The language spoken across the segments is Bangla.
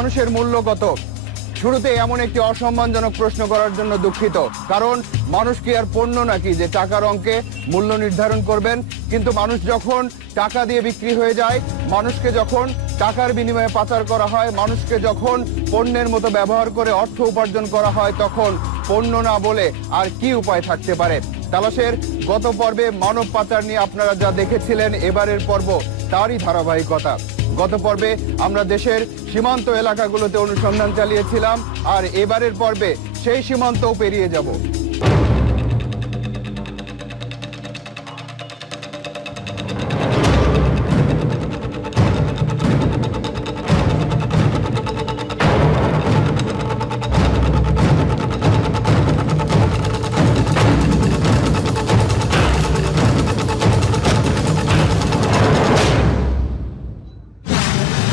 মানুষের মূল্য কত? শুরুতে এমন একটি অসম্মানজনক প্রশ্ন করার জন্য দুঃখিত, কারণ মানুষ কি আর পণ্য নাকি যে টাকার অঙ্কে মূল্য নির্ধারণ করবেন? কিন্তু মানুষ যখন টাকা দিয়ে বিক্রি হয়ে যায়, মানুষকে যখন টাকার বিনিময়ে পাচার করা হয়, মানুষকে যখন পণ্যের মতো ব্যবহার করে অর্থ উপার্জন করা হয়, তখন পণ্য না বলে আর কি উপায় থাকতে পারে? তালাশের গত পর্বে মানব পাচার নিয়ে আপনারা যা দেখেছিলেন, এবারের পর্ব তারই ধারাবাহিকতা। গত পর্বে আমরা দেশের সীমান্ত এলাকাগুলোতে অনুসন্ধান চালিয়েছিলাম, আর এবারের পর্বে সেই সীমান্তও পেরিয়ে যাব।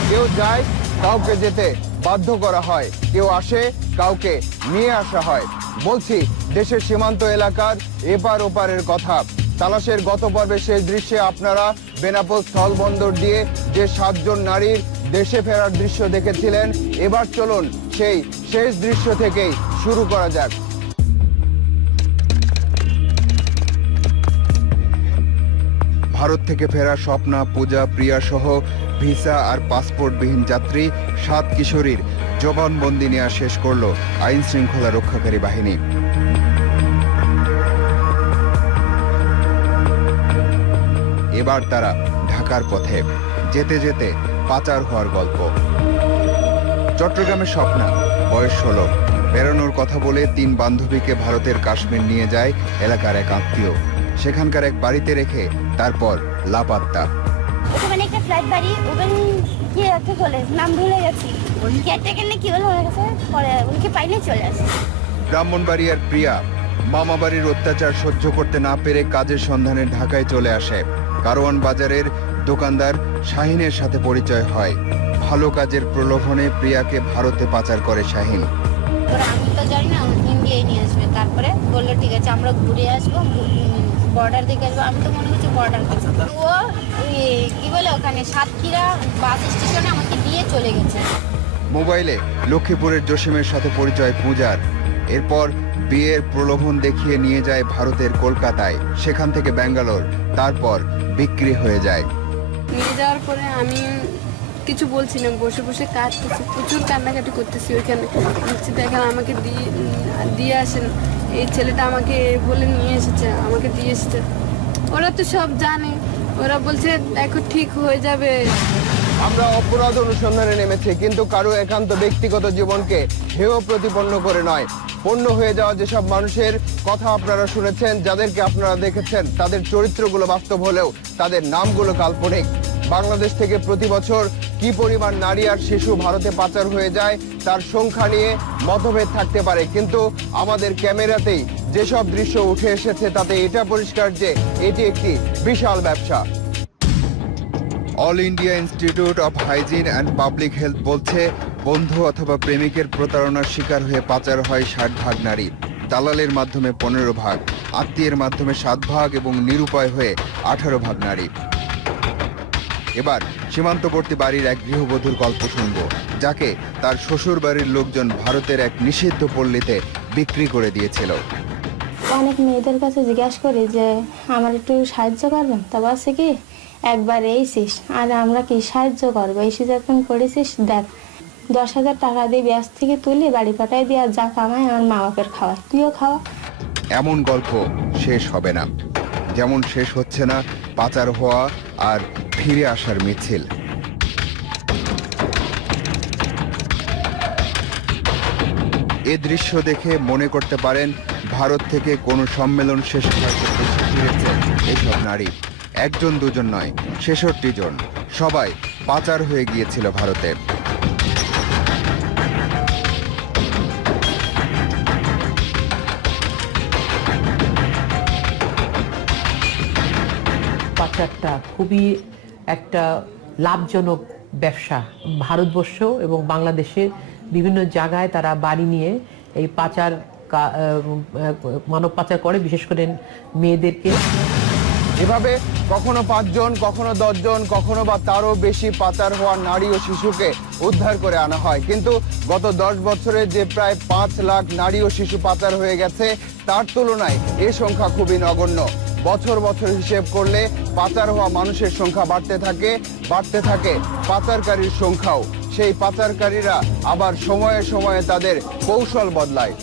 কেউ যায়, কাউকে যেতে বাধ্য করা হয়, কেউ আসে, কাউকে নিয়ে আসা হয়। বলছি দেশের সীমান্ত এলাকার এপার ওপারের কথা। তালাশের গত পর্বে শেষ দৃশ্যে আপনারা বেনাপোল স্থলবন্দর দিয়ে যে 7 জন নারীর দেশে ফেরার দৃশ্য দেখেছিলেন। এবার চলুন সেই শেষ দৃশ্য থেকেই শুরু করা যাক। ভারত থেকে ফেরা স্বপ্না, পূজা, প্রিয়া সহ ভিসা আর পাসপোর্টবিহীন যাত্রী 7 কিশোরীর জবানবন্দি নেওয়া শেষ করল আইন শৃঙ্খলা রক্ষাকারী বাহিনী। এবার তারা ঢাকার পথে, যেতে যেতে পাচার হওয়ার গল্প। চট্টগ্রামের স্বপ্না, বয়স 16, বেরোনোর কথা বলে 3 বান্ধবীকে ভারতের কাশ্মীর নিয়ে যায় এলাকার এক আত্মীয়। সেখানকার এক বাড়িতে রেখে তারপর লাপাত্তা। ওখানে একটা ফ্ল্যাট বাড়ি, ওখানে কি একটা চলে নাম ভুলে গেছি, কেয়ারটেকার না কি বলে হয়ে গেছে, পরে উনকে পাইলে চলে আসে। ব্রাহ্মণবাড়িয়ার প্রিয়া মামা বাড়ির অত্যাচার সহ্য করতে না পেরে কাজের সন্ধানে ঢাকায় চলে আসে। কারওয়ান বাজারের দোকানদার শাহিনের সাথে পরিচয় হয়। ভালো কাজের প্রলোভনে প্রিয়াকে ভারতে পাচার করে শাহিন। আমি তো জানি না, ইন্ডিয়ায় নিয়ে আসবে। তারপরে বললো ঠিক আছে আমরা ঘুরে আসবো, বর্ডার দিকে আসবো। আমি তো মনে করছি বর্ডার কাছে। ও কি বলে ওখানে সাতক্ষীরা বাস স্টেশনে আমাকে দিয়ে চলে গেছে। মোবাইলে লক্ষ্মীপুরের জসিমের সাথে পরিচয় পূজার। এরপর বিয়ের প্রলোভন দেখিয়ে নিয়ে যায় ভারতের কলকাতায়, সেখান থেকে ব্যাঙ্গালোর, তারপর বিক্রি হয়ে যায়। নিয়ে যাওয়ার পরে আমি কিছু বলছি না, বসে বসে কাঁদতেছি, প্রচুর কান্নাকাটি করতেছি। ওইখানে দেখেন আমাকে দিয়ে আসেন, এই ছেলেটা আমাকে বলে নিয়ে এসেছে, আমাকে দিয়ে এসেছে। ওরা তো সব জানে, ওরা বলছে দেখো ঠিক হয়ে যাবে। আমরা অপরাধ অনুসন্ধানে নেমেছি, কিন্তু কারো একান্ত ব্যক্তিগত জীবনকে হেয় প্রতিপন্ন করে নয়। পণ্য হয়ে যাওয়া যেসব মানুষের কথা আপনারা শুনেছেন, যাদেরকে আপনারা দেখেছেন, তাদের চরিত্রগুলো বাস্তব হলেও তাদের নামগুলো কাল্পনিক। বাংলাদেশ থেকে প্রতি বছর কি পরিমাণ নারী আর শিশু ভারতে পাচার হয়ে যায় তার সংখ্যা নিয়ে মতভেদ থাকতে পারে, কিন্তু আমাদের ক্যামেরাতেই যেসব দৃশ্য উঠে এসেছে তাতে এটা পরিষ্কার যে এটি একটি বিশাল ব্যবসা। All India institute of hygiene and public health বলছে, বন্ধু অথবা প্রেমিকের প্রতারণার শিকার হয়ে পাচার হয় 60 ভাগ নারী, দালালের মাধ্যমে 15 ভাগ, আত্মীয়ের মাধ্যমে 7 ভাগ এবং নিরুপায় হয়ে 18 ভাগ নারী। এবার সীমান্তবর্তী বাড়ির এক গৃহবধূর গল্প শুনব, যাকে তার শ্বশুর বাড়ির লোকজন ভারতের এক নিষিদ্ধ পল্লীতে বিক্রি করে দিয়েছিল। অনেক মেয়েদের কাছে জিজ্ঞাসা করি যে আমার একটু সাহায্য করবেন, তা বলছে কি একবার এইছিস আর আমরা কি সাহায্য করবো, এসে যখন করেছিস দেখ 10,000 টাকা দিয়ে ব্যাস থেকে তুলি বাড়ি পাঠাই দিয়ে আর যা কামাই আমার মা বাপের খাওয়ায়, তুইও খাওয়া। এমন গল্প শেষ হবে না, যেমন শেষ হচ্ছে না পাচার হওয়া আর ফিরে আসার মিছিল। এ দৃশ্য দেখে মনে করতে পারেন ভারত থেকে কোনো সম্মেলন শেষ হয়তো ফিরেছে এসব নারী। 1 জন 2 জন নয়, 66 জন, সবাই পাচার হয়ে গিয়েছিল ভারতে। পাচারটা খুবই একটা লাভজনক ব্যবসা। ভারতবর্ষ এবং বাংলাদেশের বিভিন্ন জায়গায় তারা বাড়ি নিয়ে এই পাচার মানব পাচার করে, বিশেষ করে মেয়েদেরকে। এভাবে কখনো 5 জন, কখনো 10 জন, কখনো বা তারও বেশি পাচার হওয়া নারী ও শিশুকে উদ্ধার করে আনা হয়। কিন্তু গত 10 বছরে যে প্রায় 5 লাখ নারী ও শিশু পাচার হয়ে গেছে, তার তুলনায় এ সংখ্যা খুবই নগণ্য। বছর বছর হিসেব করলে পাচার হওয়া মানুষের সংখ্যা বাড়তে থাকে পাচারকারীর সংখ্যাও। সেই পাচারকারীরা আবার সময়ে সময়ে তাদের কৌশল বদলায়।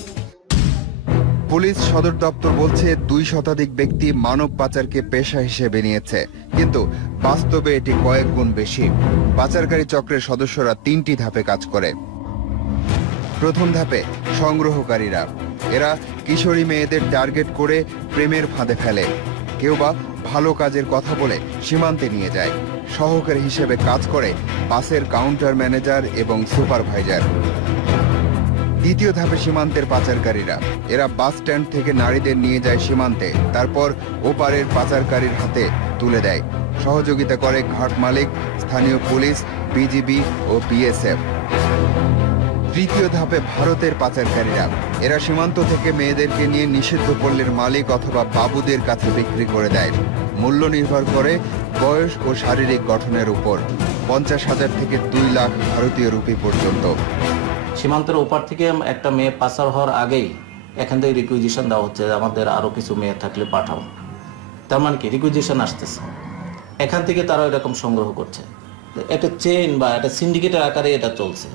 পুলিশ সদর দপ্তর বলছে 2 শতাধিক ব্যক্তি মানব পাচারকে পেশা হিসেবে নিয়েছে, কিন্তু বাস্তবে এটি কয়েক গুণ বেশি। পাচারকারী চক্রের সদস্যরা 3টি ধাপে কাজ করে। প্রথম ধাপে সংগ্রহকারীরা, এরা কিশোরী মেয়েদের টার্গেট করে প্রেমের ফাঁদে ফেলে। কেউ বা ভালো কাজের কথা বলে সীমান্তে নিয়ে যায়। সহকারী হিসেবে কাজ করে বাসের কাউন্টার ম্যানেজার এবং সুপারভাইজার। দ্বিতীয় ধাপে সীমান্তের পাচারকারীরা, এরা বাস স্ট্যান্ড থেকে নারীদের নিয়ে যায় সীমান্তে, তারপর ওপারের পাচারকারীর হাতে তুলে দেয়। সহযোগিতা করে ঘাট মালিক, স্থানীয় পুলিশ, বিজিবি ও বিএসএফ। তৃতীয় ধাপে ভারতের পাচারকারীরা, এরা সীমান্ত থেকে মেয়েদেরকে নিয়ে নিষিদ্ধ পল্লীর মালিক অথবা বাবুদের কাছে বিক্রি করে দেয়। মূল্য নির্ভর করে বয়স ও শারীরিক গঠনের উপর। 50,000 থেকে 2 লাখ ভারতীয় রুপি পর্যন্ত। সীমান্তের ওপার থেকে একটা মেয়ে পাচার হওয়ার আগেই এখান থেকে রিকুইজিশন দেওয়া হচ্ছে, আমাদের আরো কিছু মেয়ে থাকলে পাঠাও। তার মানে কি, রিকুইজিশন আসতেছে, এখান থেকে তারা এরকম সংগ্রহ করছে। একটা চেইন বা একটা সিন্ডিকেটের আকারে এটা চলছে।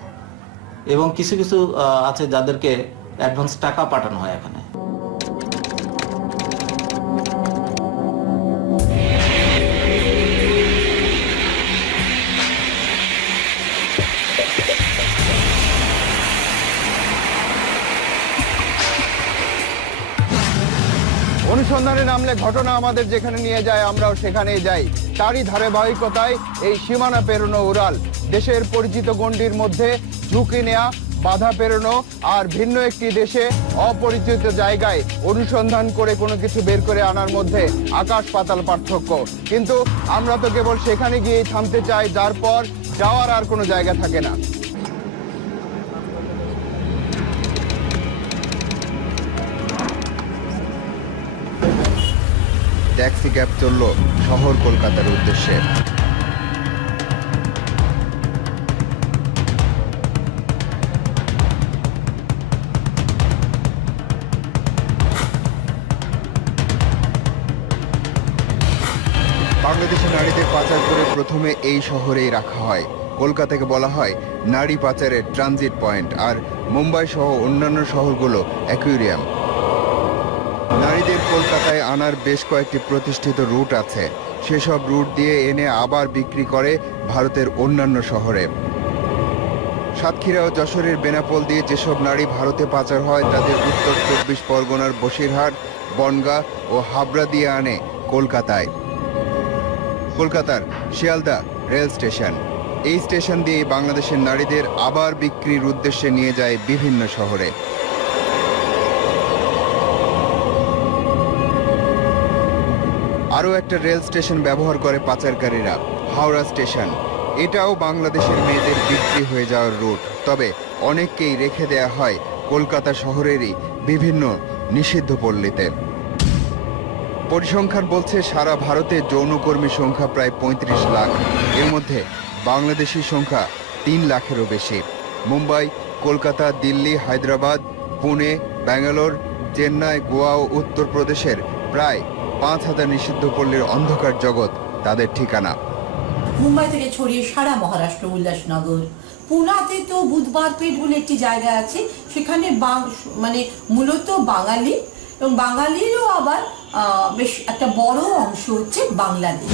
এবং কিছু কিছু আছে যাদেরকে অ্যাডভান্স টাকা পাঠানো হয় এখানে। অনুসন্ধানে নামলে ঘটনা আমাদের যেখানে নিয়ে যায় আমরাও সেখানেই যাই। তারই ধারাবাহিকতায় এই সীমানা পেরোনো উড়াল, দেশের পরিচিত গণ্ডির মধ্যে ঝুঁকি নেয়া, বাধা পেরোনো আর ভিন্ন একটি দেশে অপরিচিত জায়গায় অনুসন্ধান করে কোনো কিছু বের করে আনার মধ্যে আকাশ পাতাল পার্থক্য। কিন্তু আমরা তো কেবল সেখানে গিয়েই থামতে চাই যার পর যাওয়ার আর কোনো জায়গা থাকে না। ট্যাক্সি ক্যাব চলল শহর কলকাতার উদ্দেশ্যে। বাংলাদেশের নারীদের পাচার করে প্রথমে এই শহরেই রাখা হয়। কলকাতাকে বলা হয় নারী পাচারের ট্রানজিট পয়েন্ট, আর মুম্বাই সহ অন্যান্য শহরগুলো অ্যাকুয়ারিয়াম। নারীদের কলকাতায় আনার বেশ কয়েকটি প্রতিষ্ঠিত রুট আছে। সেসব রুট দিয়ে এনে আবার বিক্রি করে ভারতের অন্যান্য শহরে। সাতক্ষীরা ও যশোরের বেনাপোল দিয়ে যেসব নারী ভারতে পাচার হয় তাদের উত্তর 24 পরগনার বসিরহাট, বনগাঁ ও হাবড়া দিয়ে আনে কলকাতায়। কলকাতার শিয়ালদা রেল স্টেশন, এই স্টেশন দিয়ে বাংলাদেশের নারীদের আবার বিক্রির উদ্দেশ্যে নিয়ে যায় বিভিন্ন শহরে। আরও একটা রেল স্টেশন ব্যবহার করে পাচারকারীরা, হাওড়া স্টেশন। এটাও বাংলাদেশের মেয়েদের বিক্রি হয়ে যাওয়ার রুট, তবে অনেককেই রেখে দেয়া হয় কলকাতা শহরেরই বিভিন্ন নিষিদ্ধ পল্লীতে। পরিসংখ্যান বলছে সারা ভারতে যৌনকর্মী সংখ্যা প্রায় 35 লাখ। এর মধ্যে বাংলাদেশি সংখ্যা 3 লাখেরও বেশি। মুম্বাই, কলকাতা, দিল্লি, হায়দ্রাবাদ, পুনে, ব্যাঙ্গালোর, চেন্নাই, গোয়া ও উত্তরপ্রদেশের প্রায় 5,000 নিষিদ্ধ পল্লীর অন্ধকার জগৎ তাদের ঠিকানা। মুম্বাই থেকে ছড়িয়ে সারা মহারাষ্ট্র, উল্লাসনগর, পুনাতে তো বুধবার পেট বলে একটি জায়গা আছে, সেখানে মানে মূলত বাঙালি, এবং বাঙালিরও আবার বেশ একটা বড় অংশ হচ্ছে বাংলাদেশ।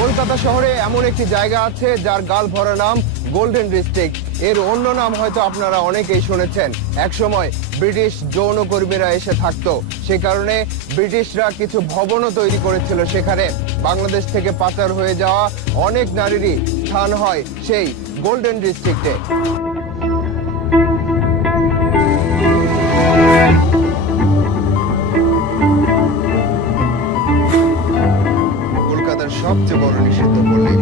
কলকাতা শহরে এমন একটি জায়গা আছে যার গাল ভরা নাম গোল্ডেন ডিস্ট্রিক্ট। এর অন্য নাম হয়তো আপনারা অনেকেই শুনেছেন। একসময় ব্রিটিশ যৌনকর্মীরা এসে থাকতো, সে কারণে ব্রিটিশরা কিছু ভবনও তৈরি করেছিল সেখানে। বাংলাদেশ থেকে পাচার হয়ে যাওয়া অনেক নারীরই স্থান হয় সেই গোল্ডেন ডিস্ট্রিক্টে। সবচেয়ে বড় নিষিদ্ধ পল্লী।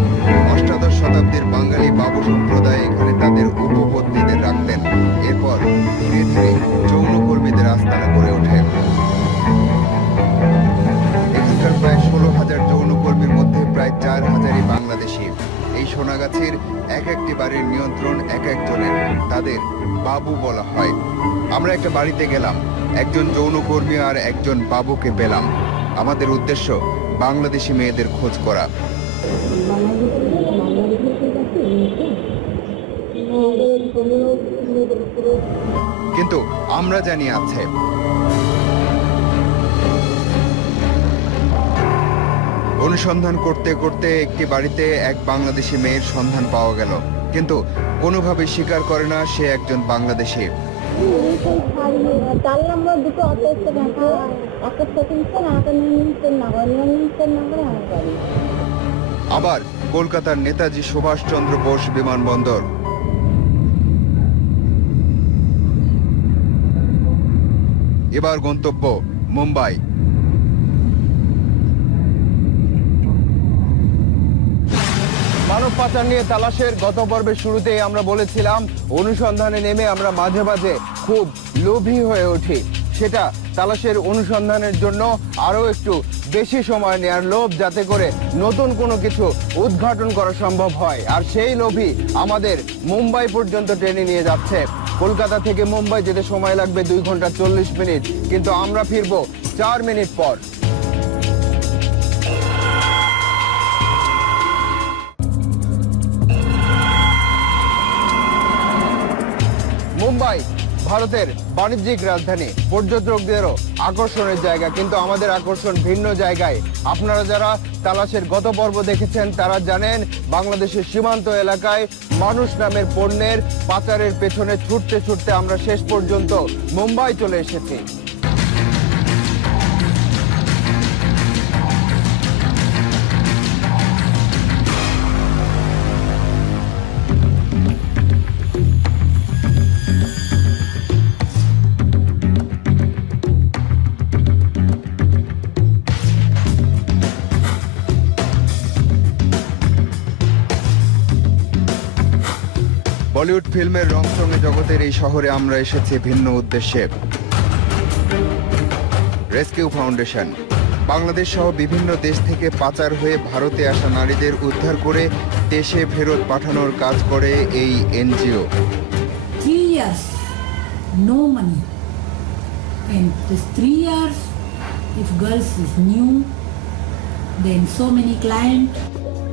অষ্টাদশ শতাব্দীর বাঙালি বাবু সম্প্রদায় এখানে তাদের উপপত্নীদের রাখতেন। এরপর ধীরে ধীরে যৌনকর্মীদের আস্তানা গড়ে ওঠে। এখানকার প্রায় 16,000 সোনাগাছির এক একটি বাড়ির নিয়ন্ত্রণ এক একজনের, তাদের বাবু বলা হয়। আমরা একটা বাড়িতে গেলাম, একজন যৌনকর্মী আর একজন বাবুকে পেলাম। আমাদের উদ্দেশ্য বাংলাদেশি মেয়েদের খোঁজ করা। কিন্তু আমরা জানি আছে। অনুসন্ধান করতে করতে একটি বাড়িতে এক বাংলাদেশি মেয়ের সন্ধান পাওয়া গেল, কিন্তু কোনোভাবে স্বীকার করে না সে একজন বাংলাদেশি। আবার কলকাতার নেতাজি সুভাষচন্দ্র বোস বিমানবন্দর। এবার গন্তব্য মুম্বাই। মানব পাচার নিয়ে তালাশের গত পর্বের শুরুতেই আমরা বলেছিলাম, অনুসন্ধানে নেমে আমরা মাঝে মাঝে খুব লোভী হয়ে উঠি। সেটা তালাশের অনুসন্ধানের জন্য আরো একটু বেশি সময় নেওয়ার লোভ, যাতে করে নতুন কোনো কিছু উদ্ঘাটন করা সম্ভব হয়। আর সেই লোভই আমাদের মুম্বাই পর্যন্ত টেনে নিয়ে যাচ্ছে। কলকাতা থেকে মুম্বাই যেতে সময় লাগবে 2 ঘন্টা 40 মিনিট, কিন্তু আমরা ফিরবো 4 মিনিট পর। মুম্বাই ভারতের বাণিজ্যিক রাজধানী, পর্যটকদেরও আকর্ষণের জায়গা, কিন্তু আমাদের আকর্ষণ ভিন্ন জায়গায়। আপনারা যারা তালাশের গত পর্ব দেখেছেন তারা জানেন, বাংলাদেশের সীমান্ত এলাকায় মানুষ নামের পণ্যের পাচারের পেছনে ছুটতে ছুটতে আমরা শেষ পর্যন্ত মুম্বাই চলে এসেছি। বলিউড ফিল্মের রংচঙে জগতের এই শহরে আমরা এসেছি ভিন্ন উদ্দেশ্যে। রেস্কিউ ফাউন্ডেশন বাংলাদেশ সহ বিভিন্ন দেশ থেকে পাচার হয়ে ভারতে আসা নারীদের উদ্ধার করে দেশে ফেরত পাঠানোর কাজ করে এই NGO. 3 years, no money. And this 3 years, if girls is new, then so many clients.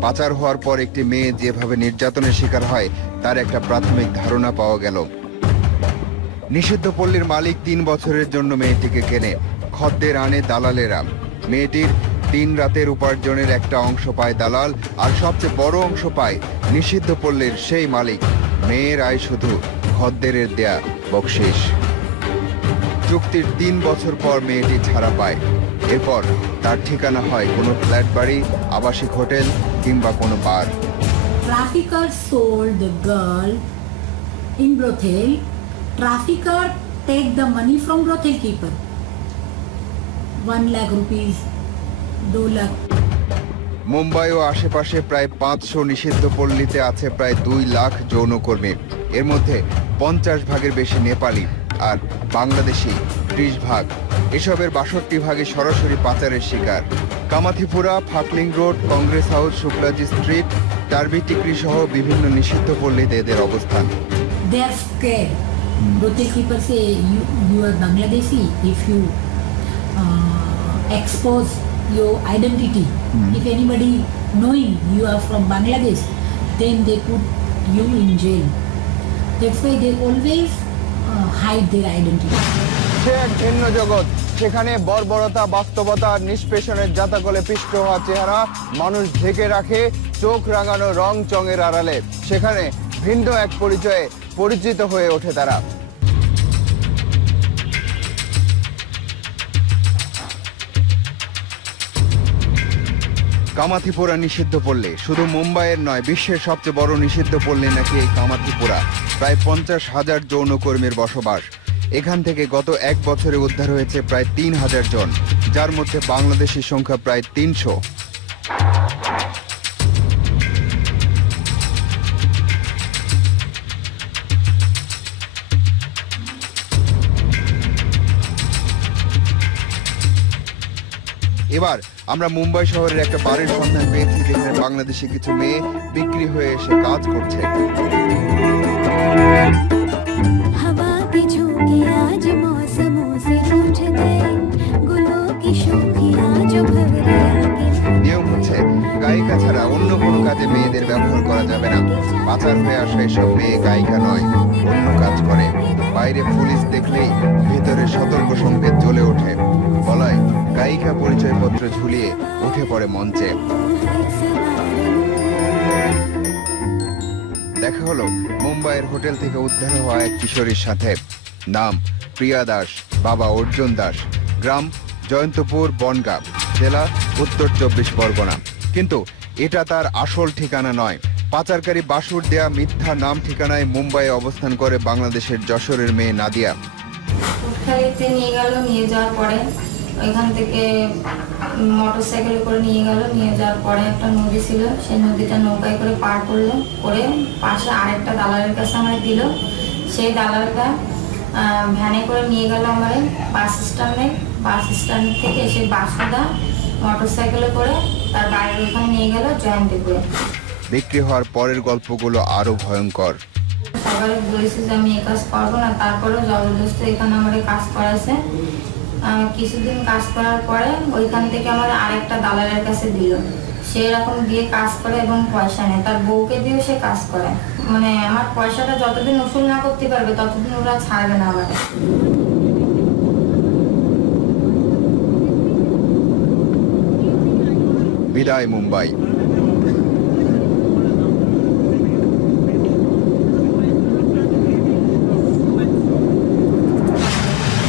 পাচার হওয়ার পর একটি মেয়ে যেভাবে নির্যাতনের শিকার হয় তার একটা প্রাথমিক ধারণা পাওয়া গেল। নিষিদ্ধ পল্লীর মালিক 3 বছরের জন্য মেয়েটিকে কেনে, খদ্দের আনে দালালেরা। মেয়েটির 3 রাতের উপার্জনের একটা অংশ পায় দালাল, আর সবচেয়ে বড় অংশ পায় নিষিদ্ধ পল্লীর সেই মালিক। মেয়ের আয় শুধু খদ্দেরের দেয়া বকশিশ। চুক্তির 3 বছর পর মেয়েটি ছাড়া পায়। এরপর তার ঠিকানা হয় কোনো ফ্ল্যাট বাড়ি, আবাসিক হোটেল কিংবা কোনো বার। Traffickers sold the girl in brothel. Trafficker take the money from brothel keeper. 1 lakh rupees, 2 lakh. Mumbai ও আশেপাশে প্রায় 500 নিষিদ্ধ পল্লীতে আছে প্রায় 2 লাখ যৌনকর্মী। এর মধ্যে 50 ভাগের বেশি নেপালি আর বাংলাদেশি 30 ভাগ। এসবের 62 ভাগে সরাসরি পাচারের শিকার। Kamathipura, Falkland road, Congress house, Shuklaji street, টার্বি টিকরি সহ বিভিন্ন নিষিদ্ধ পল্লীতে এদের অবস্থান। They are scared. Brothel keeper say you are Bangladeshi. If you expose your identity, if anybody knowing you are from Bangladesh, then they put you in jail. That's why they always hide their identity. সে এক ভিন্ন জগৎ, সেখানে বর্বরতা, বাস্তবতা আর নিষ্পেষণের জাতাকলে পিষ্ট হওয়া চেহারা মানুষ ঢেকে রাখে চোখ রাঙানো রং চঙের আড়ালে। সেখানে ভিন্ন এক পরিচয়ে পরিচিত হয়ে ওঠে তারা। কামাথিপুরা নিষিদ্ধ পল্লী শুধু মুম্বাইয়ের নয়, বিশ্বের সবচেয়ে বড় নিষিদ্ধ পল্লী নাকি এই কামাথিপুরা। প্রায় 50,000 যৌনকর্মীর বসবাস। এখান থেকে গত 1 বছরে উদ্ধার হয়েছে প্রায় 3,000 জন, যার মধ্যে বাংলাদেশির সংখ্যা প্রায় 300। এবার আমরা মুম্বাই শহরের একটা বাড়ির সন্ধান পেয়েছি যেখানে বাংলাদেশি কিছু মেয়ে বিক্রি হয়ে এসে কাজ করছে। নিয়ম হচ্ছে গায়িকা ছাড়া অন্য কোনো কাজে মেয়েদের ব্যবহার করা যাবে না। পাচার হয়ে আসা এসব মেয়ে গায়িকা নয়, অন্য কাজ করে। বাইরে পুলিশ দেখলেই ভেতরে সতর্ক সংকেত জ্বলে ওঠে, গলায় গায়িকা পরিচয়পত্র ঝুলিয়ে উঠে পড়ে মঞ্চে। দেখা হলো মুম্বাইয়ের হোটেল থেকে উদ্ধার হওয়া এক কিশোরীর সাথে। নাম প্রিয়া দাস, বাবা অর্জুন দাস, গ্রাম জয়ন্তপুর বনগাঁ, জেলা উত্তর 24 পরগনা। কিন্তু এটা তার আসল ঠিকানা নয়। পাচারকারী বাসুর দেয়া মিথ্যা নাম ঠিকানায় মুম্বাইয়ে অবস্থান করে বাংলাদেশের যশোরের মেয়ে নাদিয়া। উৎখালিতে নিয়ে গেল, নিয়ে যাওয়ার পরে ওইখান থেকে মোটরসাইকেলে করে নিয়ে গেল। নিয়ে যাওয়ার পরে একটা নদী ছিল, সেই নদীটা নৌকায় করে পার করলো, করে পাশে আরেকটা দালালের কাছে আমার দিল। সেই দালালটা ভ্যানে করে নিয়ে গেল আমার বাস স্ট্যান্ডে। বাস স্ট্যান্ড থেকে এসে বাসুদা মোটরসাইকেলে করে তার বাড়ির ওখানে নিয়ে গেল জয়ন্তীপুরে। বিক্রি হওয়ার পরের গল্পগুলো আরো ভয়ঙ্কর। সবাই বলেছে যে আমি এই কাজ করবো না, তারপরেও জবরদস্তি এখানে আমার কাজ করাছে। কিছুদিন কাজ করার পরে ওইখান থেকে আমার আরেকটা দালালের কাছে দিল। সে এরকম দিয়ে কাজ করে এবং পয়সা নেয়, তার বউকে দিয়েও সে কাজ করে। মানে আমার পয়সাটা যতদিন উসুল না করতে পারবে ততদিন ওরা ছাড়বে না আমাকে। বিদায় মুম্বাই।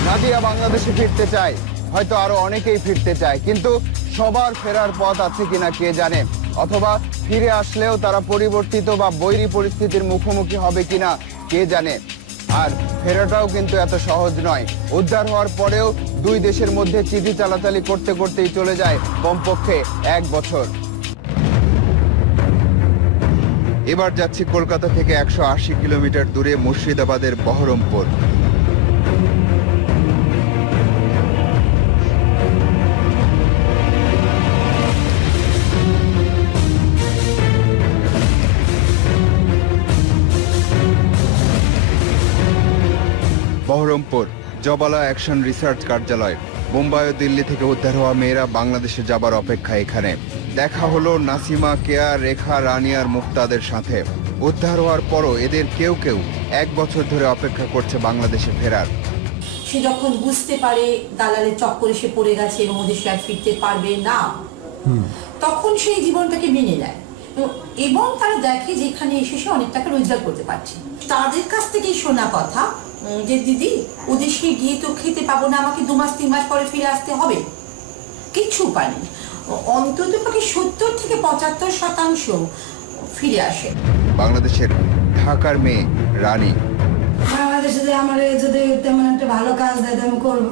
নাদিয়া বাংলাদেশে ফিরতে চায়, হয়তো আরো অনেকেই ফিরতে চায়, কিন্তু সবার ফেরার পথ আছে কিনা কে জানে। অথবা ফিরে আসলেও তারা পরিবর্তিত বা বৈরী পরিস্থিতির মুখোমুখি হবে কিনা কে জানে। আর ফেরাটাও কিন্তু এত সহজ নয়। উদ্ধার হওয়ার পরেও দুই দেশের মধ্যে চিঠি চালাচালি করতে করতেই চলে যায় কমপক্ষে 1 বছর। এবার যাচ্ছি কলকাতা থেকে 180 কিলোমিটার দূরে মুর্শিদাবাদের বহরমপুর। বহরমপুর জবালা অ্যাকশন রিসার্চ কার্যালয়। মুম্বাই ও দিল্লি থেকে উদ্ধার হওয়া মেয়েরা বাংলাদেশে যাবার অপেক্ষা এখানে। দেখা হলো নাসিমা, কেয়া, রেখা, রানিয়ার, মুক্তাদের সাথে। উদ্ধার হওয়ার পরও এদের কেউ কেউ 1 বছর ধরে অপেক্ষা করছে বাংলাদেশে ফেরার। সে যখন বুঝতে পারে দালালের চক্করে সে পড়ে গেছে এবং ওদের সে আর ফিরতে পারবে না, তখন সেই জীবনটাকে মেনে নেয় এবং তারা দেখে যে এখানে এসে সে অনেক টাকা রোজগার করতে পারছে। তাদের কাছ থেকেই শোনা কথা যে দিদি ওদেশে গিয়ে তো খেতে পাবো না, আমাকে 2 মাস 3 মাস পরে ফিরে আসতে হবে। কিচ্ছু উপায় নেই, অন্তত পক্ষে 70 থেকে 75% ফিরে আসে। বাংলাদেশের ঢাকার মেয়ে রানী। বাংলাদেশে যে আমার যদি তেমন একটা ভালো কাজ দেয় আমি করবো,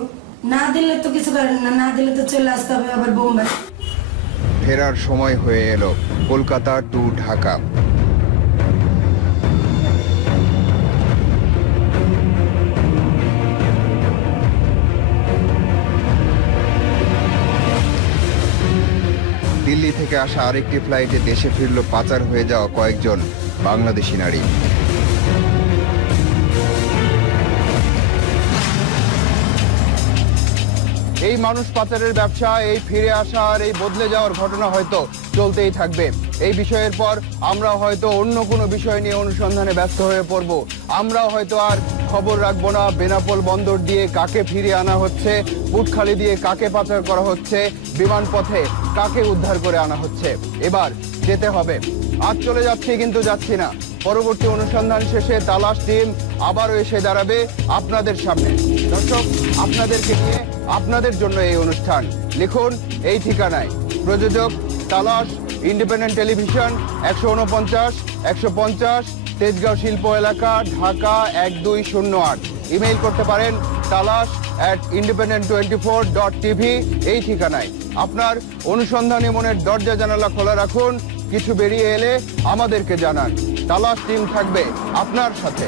না দিলে তো কিছু করেন না, না দিলে তো চলে আসতে হবে আবার বোম্বাই। ফেরার সময় হয়ে এলো, কলকাতা টু ঢাকা। দিল্লি থেকে আসা আরেকটি ফ্লাইটে দেশে ফিরল পাচার হয়ে যাওয়া কয়েকজন বাংলাদেশি নারী। এই মানুষ পাচারের ব্যবসা, এই ফিরে আসা আর এই বদলে যাওয়ার ঘটনা হয়তো চলতেই থাকবে। এই বিষয়ের পর আমরা হয়তো অন্য কোনো বিষয় নিয়ে অনুসন্ধানে ব্যস্ত হয়ে পড়ব। আমরাও হয়তো আর খবর রাখবো না বেনাপোল বন্দর দিয়ে কাকে ফিরিয়ে আনা হচ্ছে, পুটখালি দিয়ে কাকে পাচার করা হচ্ছে, বিমান পথে কাকে উদ্ধার করে আনা হচ্ছে। এবার যেতে হবে। আজ চলে যাচ্ছি কিন্তু যাচ্ছি না। পরবর্তী অনুসন্ধান শেষে তালাশ টিম আবারও এসে দাঁড়াবে আপনাদের সামনে। দর্শক, আপনাদেরকে নিয়ে, আপনাদের জন্য এই অনুষ্ঠান। লিখুন এই ঠিকানায়। প্রযোজক তালাশ, ইন্ডিপেন্ডেন্ট টেলিভিশন, 149 150 তেজগাঁও শিল্প এলাকা, ঢাকা 1208। ইমেইল করতে পারেন talas@independent24.tv। এই ঠিকানায় আপনার অনুসন্ধানী মনের দরজা জানালা খোলা রাখুন। কিছু বেরিয়ে এলে আমাদেরকে জানান। তালাশ টিম থাকবে আপনার সাথে।